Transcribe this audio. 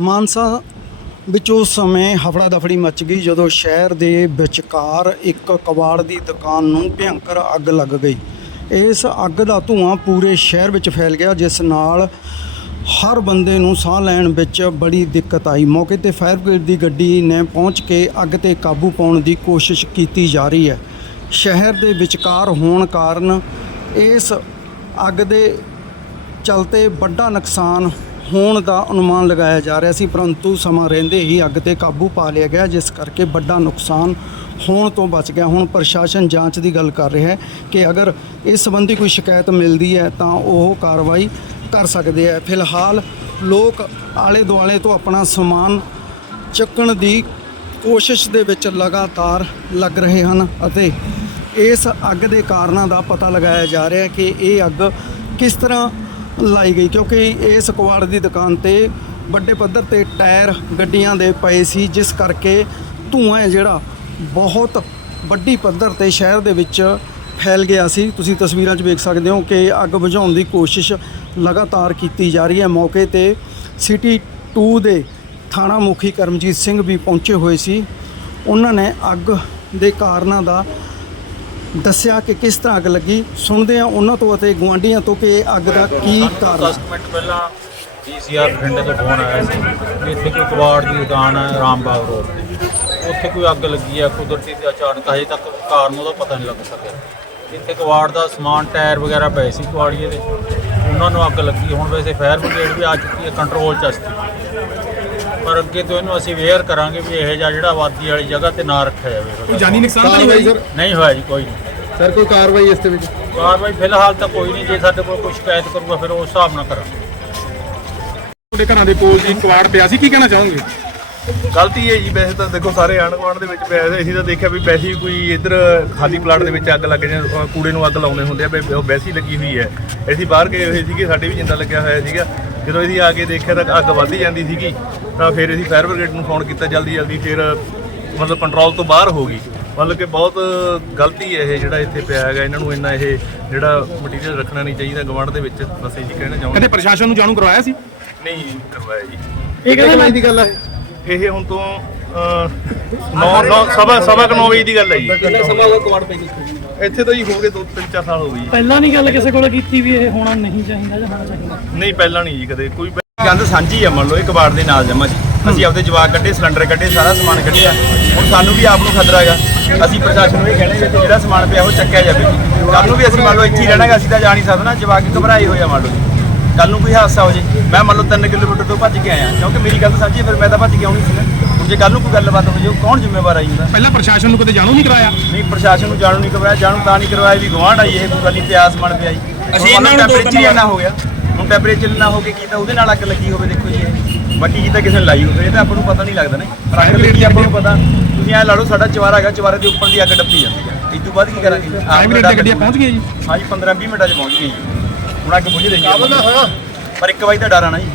ਮਾਨਸਾ ਵਿੱਚ ਉਸ ਸਮੇਂ ਹਫੜਾ ਦਫੜੀ ਮਚ ਗਈ ਜਦੋਂ ਸ਼ਹਿਰ ਦੇ ਵਿਚਕਾਰ ਇੱਕ ਕਬਾੜ ਦੀ ਦੁਕਾਨ ਨੂੰ ਭਿਅੰਕਰ ਅੱਗ ਲੱਗ ਗਈ। ਇਸ ਅੱਗ ਦਾ ਧੂਆਂ ਪੂਰੇ ਸ਼ਹਿਰ ਵਿੱਚ ਫੈਲ ਗਿਆ, ਜਿਸ ਨਾਲ ਹਰ ਬੰਦੇ ਨੂੰ ਸਾਹ ਲੈਣ ਵਿੱਚ ਬੜੀ ਦਿੱਕਤ ਆਈ। ਮੌਕੇ ਤੇ ਫਾਇਰ ਬ੍ਰਿਗੇਡ ਦੀ ਗੱਡੀ ਨੇ ਪਹੁੰਚ ਕੇ ਅੱਗ ਤੇ ਕਾਬੂ ਪਾਉਣ ਦੀ ਕੋਸ਼ਿਸ਼ ਕੀਤੀ ਜਾ ਰਹੀ ਹੈ। ਸ਼ਹਿਰ ਦੇ ਵਿਚਕਾਰ ਹੋਣ ਕਾਰਨ ਇਸ ਅੱਗ ਦੇ ਚਲਤੇ ਵੱਡਾ ਨੁਕਸਾਨ ਹੋਣ ਦਾ ਅਨੁਮਾਨ ਲਗਾਇਆ ਜਾ ਰਿਹਾ ਸੀ, ਪਰੰਤੂ ਸਮਾਂ ਰਹਿੰਦੇ ਹੀ ਅੱਗ ਤੇ ਕਾਬੂ ਪਾ ਲਿਆ ਗਿਆ, ਜਿਸ ਕਰਕੇ ਵੱਡਾ ਨੁਕਸਾਨ ਹੋਣ ਤੋਂ ਬਚ ਗਿਆ। ਹੁਣ ਪ੍ਰਸ਼ਾਸਨ ਜਾਂਚ ਦੀ ਗੱਲ ਕਰ ਰਿਹਾ ਹੈ ਕਿ ਅਗਰ ਇਸ ਸੰਬੰਧੀ ਕੋਈ ਸ਼ਿਕਾਇਤ ਮਿਲਦੀ ਹੈ, ਤਾਂ ਉਹ ਕਾਰਵਾਈ ਕਰ ਸਕਦੇ ਹੈ। ਫਿਲਹਾਲ ਲੋਕ ਆਲੇ ਦੁਆਲੇ ਤੋਂ ਆਪਣਾ ਸਮਾਨ ਚੱਕਣ ਦੀ ਕੋਸ਼ਿਸ਼ ਦੇ ਵਿੱਚ ਲਗਾਤਾਰ ਲੱਗ ਰਹੇ ਹਨ ਅਤੇ ਇਸ ਅੱਗ ਦੇ ਕਾਰਨਾਂ ਦਾ ਪਤਾ ਲਗਾਇਆ ਜਾ ਰਿਹਾ ਹੈ ਕਿ ਇਹ ਅੱਗ ਕਿਸ ਤਰ੍ਹਾਂ ਲਾਈ ਗਈ ਕਿਉਂਕਿ ਇਸ ਕੁਆੜ ਦੀ ਦੁਕਾਨ ਤੇ ਵੱਡੇ ਪੱਧਰ ਤੇ ਟਾਇਰ ਗੱਡੀਆਂ ਦੇ ਪਏ ਸੀ, ਜਿਸ ਕਰਕੇ ਧੂੰਆਂ ਹੈ ਜਿਹੜਾ ਬਹੁਤ ਵੱਡੀ ਪੱਧਰ ਤੇ ਸ਼ਹਿਰ ਦੇ ਵਿੱਚ ਫੈਲ ਗਿਆ ਸੀ। ਤੁਸੀਂ ਤਸਵੀਰਾਂ 'ਚ ਵੇਖ ਸਕਦੇ ਹੋ ਕਿ ਅੱਗ ਬੁਝਾਉਣ ਦੀ ਕੋਸ਼ਿਸ਼ ਲਗਾਤਾਰ ਕੀਤੀ ਜਾ ਰਹੀ ਹੈ। ਮੌਕੇ ਤੇ ਸਿਟੀ 2 ਦੇ ਥਾਣਾ ਮੁਖੀ ਕਰਮਜੀਤ ਸਿੰਘ ਵੀ ਪਹੁੰਚੇ ਹੋਏ ਸੀ। ਉਹਨਾਂ ਨੇ ਅੱਗ ਦੇ ਕਾਰਨਾਂ ਦਾ ਦੱਸਿਆ ਕਿ ਕਿਸ ਤਰ੍ਹਾਂ ਅੱਗ ਲੱਗੀ ਸੁਣਦੇ ਆ ਉਹਨਾਂ ਤੋਂ ਅਤੇ ਗੁਆਂਢੀਆਂ ਤੋਂ ਕਿ ਇਹ ਅੱਗ ਦਾ ਕੀ ਕਾਰਨ 10 ਮਿੰਟ ਪਹਿਲਾਂ ਪੀਸੀਆਰ ਬਠਿੰਡੇ ਤੋਂ ਫੋਨ ਆਇਆ ਸੀ ਕਿ ਇੱਥੇ ਕੋਈ ਕਬਾੜ ਦੀ ਦੁਕਾਨ ਹੈ ਰਾਮਬਾਗ ਰੋਡ ਤੇ। ਉੱਥੇ ਕੋਈ ਅੱਗ ਲੱਗੀ ਹੈ ਕੁਦਰਤੀ ਤੇ ਅਚਾਨਕ ਹਜੇ ਤੱਕ ਕਾਰਨ ਉਹਦਾ ਪਤਾ ਨਹੀਂ ਲੱਗ ਸਕਿਆ। ਇੱਥੇ ਕਬਾੜ ਦਾ ਸਮਾਨ ਟਾਇਰ ਵਗੈਰਾ ਪਏ ਸੀ ਕਬਾੜੀਏ ਦੇ। ਉਹਨਾਂ ਨੂੰ ਅੱਗ ਲੱਗੀ। ਹੁਣ ਵੈਸੇ ਫਾਇਰ ਬ੍ਰਿਗੇਡ ਵੀ ਆ ਚੁੱਕੀ ਹੈ ਕੰਟਰੋਲ ਚ ਅਸਤੀ ਪਰ ਅੱਗੇ ਤੋਂ ਇਹਨੂੰ ਅਸੀਂ ਵੇਅਰ ਕਰਾਂਗੇ ਵੀ ਇਹ ਜਿਹਾ ਜਿਹੜਾ ਆਬਾਦੀ ਵਾਲੀ ਜਗ੍ਹਾ ਤੇ ਨਾ ਰੱਖਿਆ ਜਾਵੇ ਜਾਨੀ ਨੁਕਸਾਨ ਤਾਂ ਨਹੀਂ ਹੋਇਆ ਸਰ? ਨਹੀਂ ਹੋਇਆ ਜੀ ਕੋਈ ਨਹੀਂ। ਸਰ ਕੋਈ ਕਾਰਵਾਈ ਇਸ ਦੇ ਵਿੱਚ? ਕਾਰਵਾਈ ਫਿਲਹਾਲ ਤਾਂ ਕੋਈ ਨਹੀਂ। ਜੇ ਸਾਡੇ ਕੋਲ ਕੋਈ ਸ਼ਿਕਾਇਤ ਕਰੂਗਾ ਫਿਰ ਉਸ ਹਿਸਾਬ ਨਾਲ ਕਰਾਂਗੇ। ਤੁਹਾਡੇ ਘਰਾਂ ਦੇ ਕੋਲ ਜੀ ਕਵਾੜ ਪਿਆ ਸੀ ਕੀ ਕਹਿਣਾ ਚਾਹੋਗੇ? ਗਲਤੀ ਹੈ ਜੀ ਵੈਸੇ ਤਾਂ ਦੇਖੋ ਸਾਰੇ ਆਂਢ ਗੁਆਂਢ ਦੇ ਵਿੱਚ ਪਿਆ ਸੀ ਅਸੀਂ ਤਾਂ ਦੇਖਿਆ ਵੀ ਵੈਸੇ ਹੀ ਕੋਈ ਇੱਧਰ ਖਾਲੀ ਪਲਾਟ ਦੇ ਵਿੱਚ ਅੱਗ ਲੱਗ ਜਾਂ ਅ, ਕੂੜੇ ਨੂੰ ਅੱਗ ਲਾਉਣੇ ਹੁੰਦੇ ਆ ਵੀ ਉਹ ਵੈਸੇ ਹੀ ਲੱਗੀ ਹੋਈ ਹੈ। ਅਸੀਂ ਬਾਹਰ ਗਏ ਹੋਏ ਸੀਗੇ ਸਾਡੇ ਵੀ ਜਿੰਦਾ ਲੱਗਿਆ ਹੋਇਆ ਸੀਗਾ। ਜਦੋਂ ਅਸੀਂ ਆ ਕੇ ਦੇਖਿਆ ਤਾਂ ਅੱਗ ਵੱਧਦੀ ਜਾਂਦੀ ਸੀਗੀ। ਤਾਂ ਫਿਰ ਅਸੀਂ ਫਾਇਰ ਬ੍ਰਿਗੇਡ ਨੂੰ ਫੋਨ ਕੀਤਾ ਜਲਦੀ ਜਲਦੀ ਫਿਰ ਮਤਲਬ ਕੰਟਰੋਲ ਤੋਂ ਬਾਹਰ ਹੋ ਗਈ। ਮਤਲਬ ਕਿ ਬਹੁਤ ਗਲਤੀ ਹੈ ਇਹ ਜਿਹੜਾ ਇੱਥੇ ਪਿਆ ਹੈਗਾ। ਇਹਨਾਂ ਨੂੰ ਇੰਨਾ ਇਹ ਜਿਹੜਾ ਮਟੀਰੀਅਲ ਰੱਖਣਾ ਨਹੀਂ ਚਾਹੀਦਾ ਗਵਾਂਢ ਦੇ ਵਿੱਚ। ਬਸ ਇਹੀ ਕਹਿਣਾ ਚਾਹੁੰਦਾ। ਕਦੇ ਪ੍ਰਸ਼ਾਸਨ ਨੂੰ ਜਾਣੂ ਕਰਵਾਇਆ ਸੀ? ਨਹੀਂ ਕਰਵਾਇਆ ਜੀ। ਇਹ ਕਿਹੜੇ ਵਜੇ ਦੀ ਗੱਲ ਹੈ। ਇਹ ਹੁਣ ਤੋਂ 9 9 ਸਵਾ ਸਵਾ ਕੁ ਨੌ ਵਜੇ ਦੀ ਗੱਲ ਹੈ ਜੀ। ਕਿੰਨਾ ਸਮਾਂ ਹੋ ਕਵਾੜ ਪਈ ਇੱਥੇ ਤਾਂ ਜੀ ਹੋ ਗਏ 2 3 4 ਸਾਲ ਹੋ ਗਏ ਜੀ। ਪਹਿਲਾਂ ਨਹੀਂ ਗੱਲ ਕਿਸੇ ਕੋਲ ਕੀਤੀ ਵੀ ਇਹ ਹੋਣਾ ਨਹੀਂ ਚਾਹੀਦਾ ਜਾਂ ਹੋਣਾ ਚਾਹੀਦਾ। ਨਹੀਂ ਪਹਿਲਾਂ ਨਹੀਂ ਜੀ ਕਦੇ। ਕੋਈ ਗੰਦ ਸਾਂਝੀ ਆ ਮੰਨ ਲਓ ਇਹ ਕਬਾੜ ਦੇ ਨਾਲ ਜਮਾ ਜੀ। ਅਸੀਂ ਆਪਦੇ ਜਵਾਕ ਕੱਢੇ ਸਿਲੰਡਰ ਕੱਢੇ ਸਾਰਾ ਸਮਾਨ ਕੱਢਿਆ। ਹੁਣ ਸਾਨੂੰ ਵੀ ਆਪ ਨੂੰ ਖਤਰਾ ਹੈਗਾ। ਅਸੀਂ ਪ੍ਰਸ਼ਾਸਨ ਨੂੰ ਇਹ ਕਹਿਣਾ ਕਿ ਜਿਹੜਾ ਸਮਾਨ ਪਿਆ ਉਹ ਚੱਕਿਆ ਜਾਵੇ। ਕੱਲ ਨੂੰ ਵੀ ਅਸੀਂ ਮੰਨ ਲਓ ਇੱਥੇ ਹੀ ਰਹਿਣਾ ਗਾ, ਅਸੀਂ ਤਾਂ ਜਾ ਨਹੀਂ ਸਕਦਾ। ਜਵਾਕ ਹੀ ਘਬਰਾਏ ਹੋਏ ਆ ਮੰਨ ਲਓ ਜੀ। ਕੱਲ ਨੂੰ ਕੋਈ ਹਾਦਸਾ ਹੋ ਜੇ। ਮੈਂ ਮੰਨ ਲਓ 3 ਕਿਲੋਮੀਟਰ ਤੋਂ ਭੱਜ ਕੇ ਆਇਆ। ਕਿਉਂਕਿ ਮੇਰੀ ਗੱਲ ਸਾਂਝੀ ਫਿਰ ਮੈਂ ਤਾਂ ਭੱਜ ਕੇ ਆਉਣੀ ਸੀ ਨਾ। ਹੁਣ ਜੇ ਕੱਲ ਨੂੰ ਕੋਈ ਗੱਲਬਾਤ ਹੋ ਜੇ ਕੌਣ ਜ਼ਿੰਮੇਵਾਰ ਆ ਜੀ ਉਹਦਾ? ਪਹਿਲਾਂ ਪ੍ਰਸ਼ਾਸਨ ਨੂੰ ਕਦੇ ਜਾਣੂ ਨਹੀਂ ਕਰਾਇਆ? ਨਹੀਂ ਪ੍ਰਸ਼ਾਸਨ ਨੂੰ ਜਾਣੂ ਨਹੀਂ ਕਰਵਾਇਆ ਜਾਣੂ ਤਾਂ ਨਹੀਂ ਕਰਵਾਇਆ ਵੀ ਗਵਾਂਢ ਆਈ ਇਹ ਕੋਈ ਗੱਲ ਨਹੀਂ ਪਿਆਸ ਬਣ ਪਿਆ ਜੀ। ਅਸੀਂ ਇਹਨਾਂ ਨੂੰ ਟੈਂਪਰੇਚਰ ਇੰਨਾ ਹੋ ਗਿਆ। ਟੈਂਪਰੇਚਰ ਇੰਨਾ ਹੋ ਕੇ ਕੀ ਤਾਂ ਉਹਦੇ ਨਾਲ ਅੱਗ ਲੱਗੀ ਹੋਵੇ ਦੇਖੋ ਜੀ। ਇਹ ਬਾਕੀ ਜੀ ਤਾਂ ਕਿਸੇ ਨੇ ਲਾਈ ਹੋਵੇ ਇਹ ਤਾਂ ਆਪਾਂ ਨੂੰ ਪਤਾ ਨਹੀਂ ਲੱਗਦਾ ਨਾ। ਫਾਇਰ ਬ੍ਰਿਗੇਡ ਦੀ ਆਪਾਂ ਨੂੰ ਪਤਾ। ਤੁਸੀਂ ਐ ਲਾ ਲਓ ਸਾਡਾ ਚਵਾਰਾ ਹੈਗਾ ਚਵਾਰੇ ਦੇ ਉੱਪਰ ਦੀ ਅੱਗ ਡੱਪੀ ਜਾਂਦੀ ਹੈ ਇਸ ਤੋਂ ਬਾਅਦ ਕੀ ਕਰਾਂਗੇ? ਪ੍ਰਾਈਵੇਟ ਦੀਆਂ ਗੱਡੀਆਂ ਪਹੁੰਚ ਗਈਆਂ ਜੀ। ਹਾਂਜੀ 15 20 ਮਿੰਟਾਂ 'ਚ ਪਹੁੰਚ ਗਈ ਜੀ। ਹੁਣ ਅੱਗ ਬੁਝ ਰਹੀ ਹੈ ਪਰ ਇੱਕ ਵਾਰੀ ਤਾਂ ਡਰ ਆ ਨਾ ਜੀ।